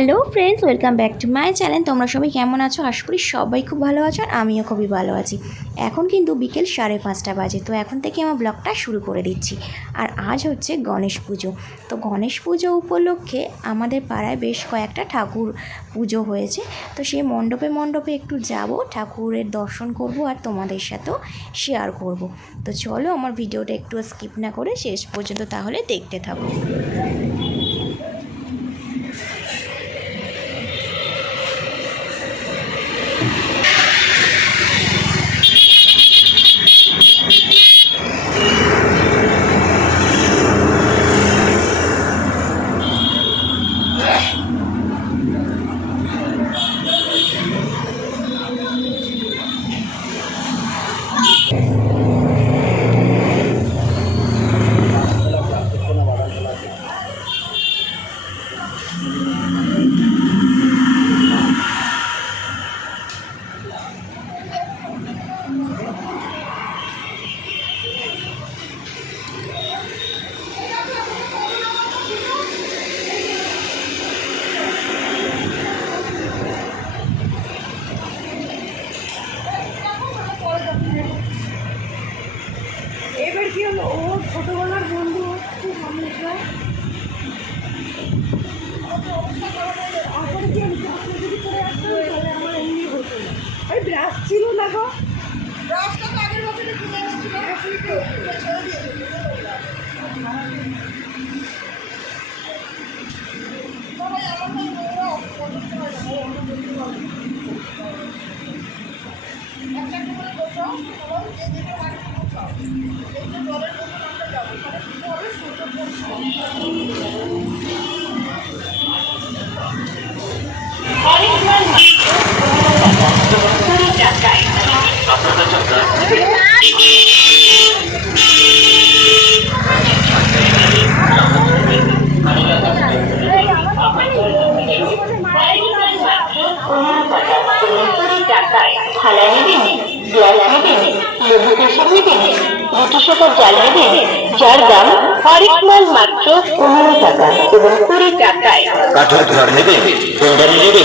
Hello friends, welcome back to my channel. তোমরা সবাই কেমন আছো? আশা করি সবাই খুব ভালো আছো আর আমিও খুবই ভালো আছি। এখন কিন্তু বিকেল সাড়ে পাঁচটা বাজে, তো এখন থেকে আমার ব্লগটা শুরু করে দিচ্ছি। আর আজ হচ্ছে গণেশ পুজো। তো গণেশ পুজো উপলক্ষে আমাদের পাড়ায় বেশ কয়েকটা ঠাকুর পুজো হয়েছে। তো সেই মণ্ডপে মণ্ডপে একটু যাব, ঠাকুরের দর্শন করব আর তোমাদের সাথেও শেয়ার করব। তো চলো আমার ভিডিওটা একটু স্কিপ না করে শেষ পর্যন্ত তাহলে দেখতে থাকো। থালা নেবেন গ্লাস নেবেন লেবু কেশর নেবেন রুটি সাপের জাল যার দাম হরেক মাল মাত্র পনেরো টাকা এবং কুড়ি টাকায় কাঠের ঘর নেবে গোল্ডারি নেবে,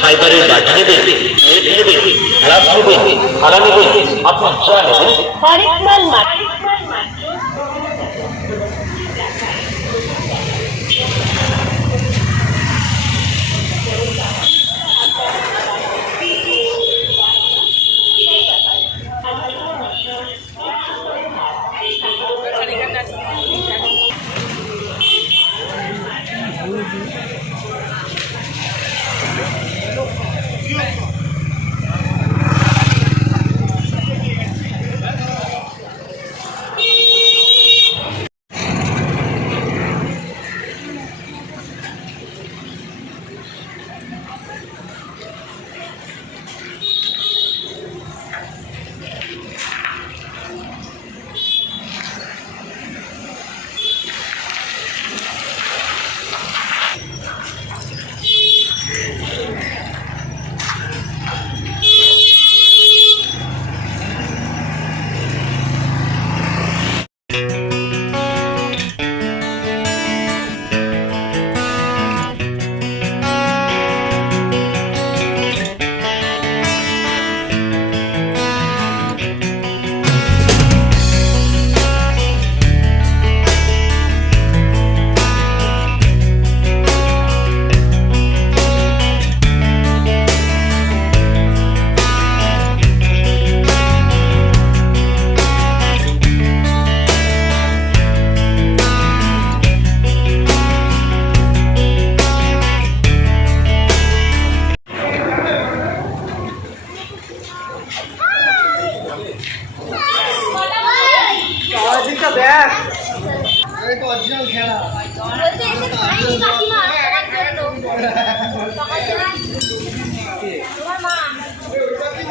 ফাইবারের বাটি নেবে প্লেট নেবে, গ্লাস নেবে, থালা নেবে, আপনার যা নেবে। হরেক মাল মাত্র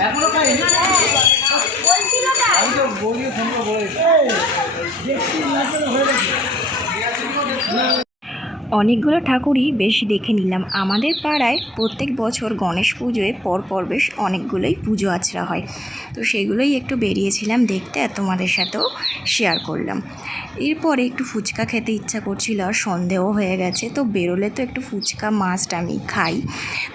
এখনও খাইনি বলছিল আমি তো বৌদিকে ফোন করে দেখছি হয়ে গেছে অনেকগুলো ঠাকুরই বেশ দেখে নিলাম। আমাদের পাড়ায় প্রত্যেক বছর গণেশ পুজোয় পরপর বেশ অনেকগুলোই পুজো আচরা হয়। তো সেগুলোই একটু বেরিয়েছিলাম দেখতে আর তোমাদের সাথেও শেয়ার করলাম। এরপরে একটু ফুচকা খেতে ইচ্ছা করছিল, আর সন্দেহ হয়ে গেছে, তো বেরোলে তো একটু ফুচকা মাস্ট আমি খাই।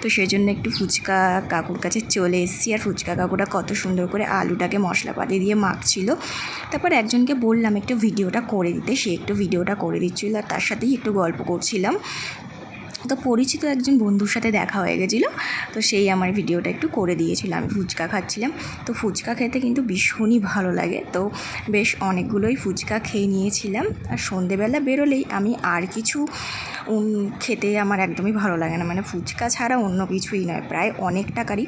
তো সেজন্য একটু ফুচকা কাকুর কাছে চলে এসেছি, আর ফুচকা কাকুটা কত সুন্দর করে আলুটাকে মশলাপাতি দিয়ে মাখছিল। তারপর একজনকে বললাম, একটু ভিডিওটা করে দিতে। সে একটু ভিডিওটা করে দিচ্ছিল, আর তার সাথেই একটু গল্প করছিলাম তো পরিচিত একজন বন্ধুর সাথে দেখা হয়ে গেছিল। তো সেই আমার ভিডিওটা একটু করে দিয়েছিল, আমি ফুচকা খাচ্ছিলাম। তো ফুচকা খেতে কিন্তু ভীষণই ভালো লাগে। তো বেশ অনেকগুলোই ফুচকা খেয়ে নিয়েছিলাম। আর সন্ধেবেলা বেরোলেই আমি আর কিছু খেতে আমার একদমই ভালো লাগে না। মানে ফুচকা ছাড়া অন্য কিছুই নয়। প্রায় অনেক টাকারই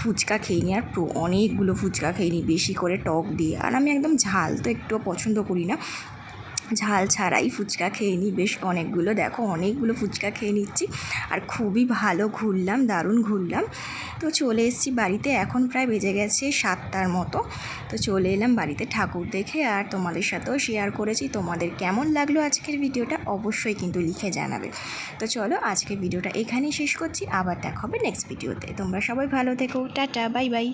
ফুচকা খেয়ে নিই। আর অনেকগুলো ফুচকা খেয়ে নিই বেশি করে টক দিয়ে। আর আমি একদম ঝাল তো একটুও পছন্দ করি না। ঝাল ছাড়াই ফুচকা খেয়ে নিই। বেশ অনেকগুলো, দেখো অনেকগুলো ফুচকা খেয়ে নিচ্ছি। আর খুবই ভালো ঘুরলাম, দারুণ ঘুরলাম। তো চলে এসেছি বাড়িতে, এখন প্রায় বেজে গেছে সাতটার মতো। তো চলে এলাম বাড়িতে ঠাকুর দেখে আর তোমাদের সাথেও শেয়ার করেছি। তোমাদের কেমন লাগল আজকের ভিডিওটা অবশ্যই কিন্তু লিখে জানাবে। তো চলো আজকের ভিডিওটা এখানেই শেষ করছি। আবার দেখা হবে নেক্সট ভিডিওতে তোমরা সবাই ভালো থেকো। Tata bye bye